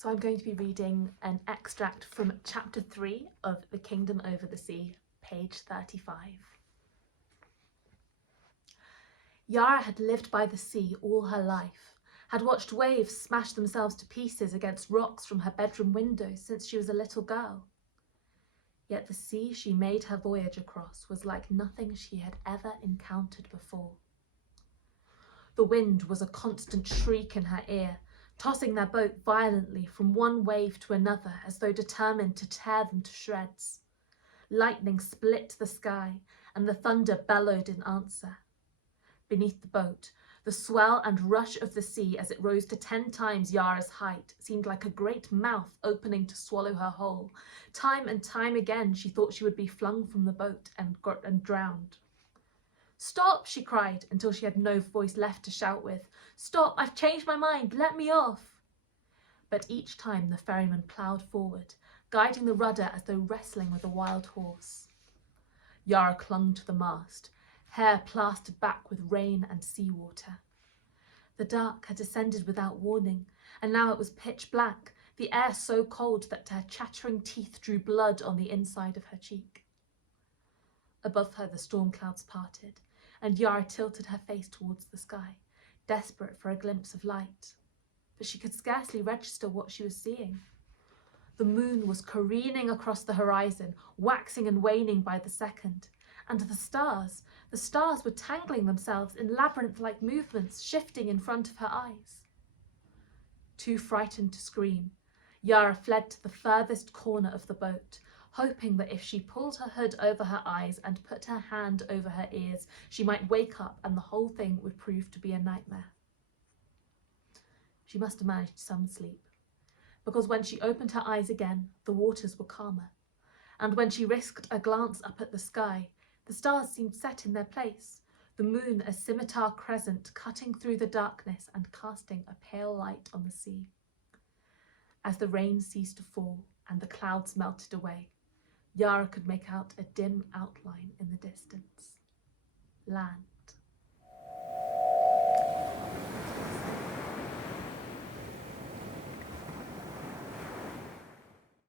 So I'm going to be reading an extract from chapter 3 of The Kingdom Over the Sea, page 35. Yara had lived by the sea all her life, had watched waves smash themselves to pieces against rocks from her bedroom window since she was a little girl. Yet the sea she made her voyage across was like nothing she had ever encountered before. The wind was a constant shriek in her ear, tossing their boat violently from one wave to another as though determined to tear them to shreds. Lightning split the sky, and the thunder bellowed in answer. Beneath the boat, the swell and rush of the sea as it rose to 10 times Yara's height seemed like a great mouth opening to swallow her whole. Time and time again she thought she would be flung from the boat and drowned. "Stop!" she cried, until she had no voice left to shout with. "Stop! I've changed my mind! Let me off!" But each time the ferryman ploughed forward, guiding the rudder as though wrestling with a wild horse. Yara clung to the mast, hair plastered back with rain and seawater. The dark had descended without warning, and now it was pitch black, the air so cold that her chattering teeth drew blood on the inside of her cheek. Above her the storm clouds parted, and Yara tilted her face towards the sky, desperate for a glimpse of light. But she could scarcely register what she was seeing. The moon was careening across the horizon, waxing and waning by the second, and the stars were tangling themselves in labyrinth-like movements, shifting in front of her eyes. Too frightened to scream, Yara fled to the furthest corner of the boat, hoping that if she pulled her hood over her eyes and put her hand over her ears, she might wake up and the whole thing would prove to be a nightmare. She must have managed some sleep, because when she opened her eyes again, the waters were calmer, and when she risked a glance up at the sky, the stars seemed set in their place, the moon a scimitar crescent cutting through the darkness and casting a pale light on the sea. As the rain ceased to fall and the clouds melted away, Yara could make out a dim outline in the distance. Land.